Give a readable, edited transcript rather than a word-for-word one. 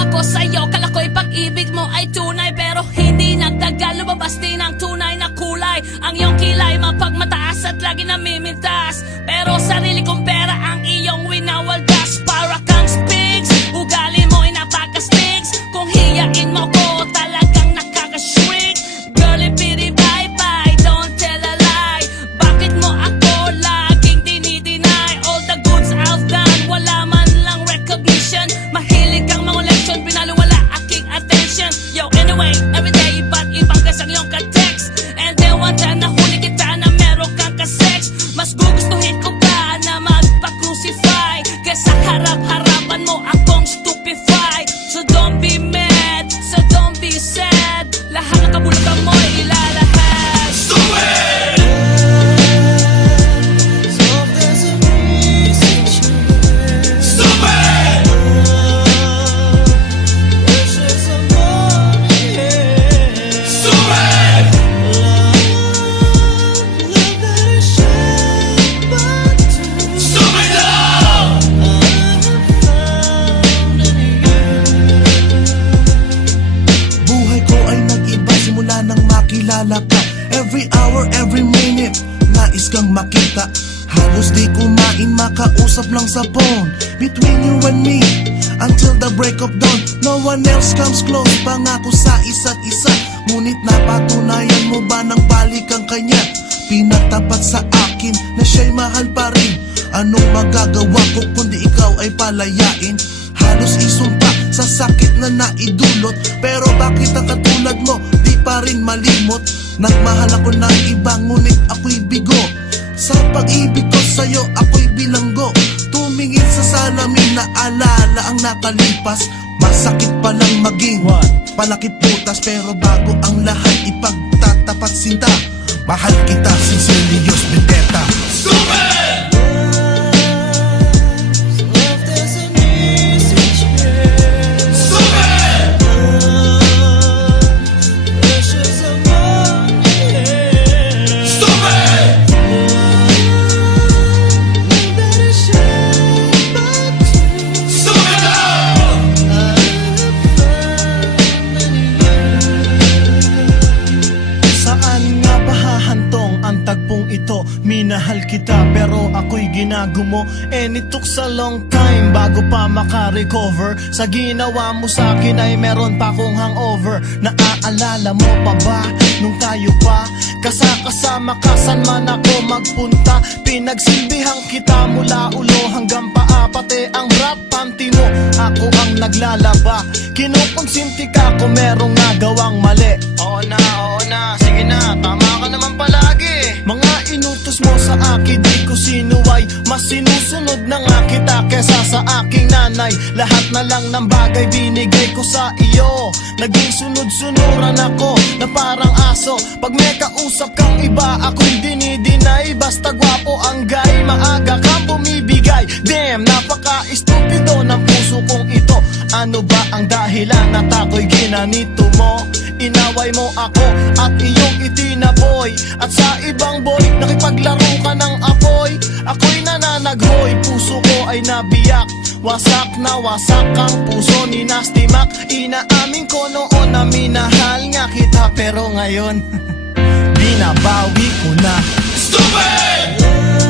asawa ko sa'yo. Kala ko'y pag-ibig mo ay tunay, pero hindi nagtagal, lumabas din ang tunay na kulay. Ang iyong kilay mapagmataas at lagi namimintas, pero sarili kong pera ang iyong winawaldas. Para kang spigs, ugali mo ay napaka-stigs. Kung hiyain mo ko, talagang nakaka-shrink. Girlie, pity, bye-bye, don't tell a lie. Bakit mo ako laging dinideny? All the goods I've done, wala man lang recognition. Mahilig kang mga leksyon, pinaliwala aking attention. Yo, anyway, everyday, ba't ibang gas ang iyong ka-text? And then one time, nahuli kita na meron kang ka-sex. Mas gugustuhin ko pa na magpa-crucify kesa harap-harapan mo akong stupefy. So don't be mad, so don't be sad. Lahat ng kabulukan mo'y ilalahad. Stupid! Every hour, every minute, nais kang makita. Halos di kumain, makausap lang sa phone. Between you and me, until the break of dawn. No one else comes close, pangako sa isa't isa. Ngunit napatunayan mo ba nang balik ang kanya? Pinatapat sa akin na siya'y mahal pa rin. Anong magagawa ko kundi ikaw ay palayain? Halos isumpa sa sakit na naidulot, pero bakit ang katulad mo di pa rin malimot? Nagmahal ako ng iba, ngunit ako'y bigo. Sa pag-ibig ko sa'yo, ako'y bilanggo. Tumingin sa salamin na alala ang nakalipas. Masakit palang maging palakip putas, pero bago ang lahat ipagtatapat sinta. Mahal kita, sincerely, Diyos Vendetta. Stupid! Ito, minahal kita pero ako'y ginagumo. And it took a long time bago pa makarecover. Sa ginawa mo sa akin ay meron pa akong hangover. Naaalala mo pa ba nung tayo pa kasama ka saan man ako magpunta? Pinagsilbihang kita mula ulo hanggang paa, pati ang rap panty mo ako ang naglalaba. Kinukonsinti ka kung merong nagawang mali. Oo na, sige na, tama ka naman palagi. Mga inutos mo sa akin, di ko sinuway. Mas sinusunod na nga kita kesa sa aking nanay. Lahat na lang ng bagay binigay ko sa iyo. Naging sunod-sunuran ako na parang aso. Pag may kausap kang iba, ako'y dinidinay. Basta gwapo ang guy, maaga kang bumibigay. Damn, napaka-estupido ng puso kong ito. Ano ba ang dahilan at ako'y ginanito mo? Inaway mo ako at iyong itinaboy. At sa ibang boy, nakipaglaro ka ng apoy. Ako'y nananaghoy, puso ko ay nabiyak. Wasak na wasak ang puso ni Nasty Mac. Inaamin ko noon na minahal nga kita, pero ngayon binabawi ko na. Stupid!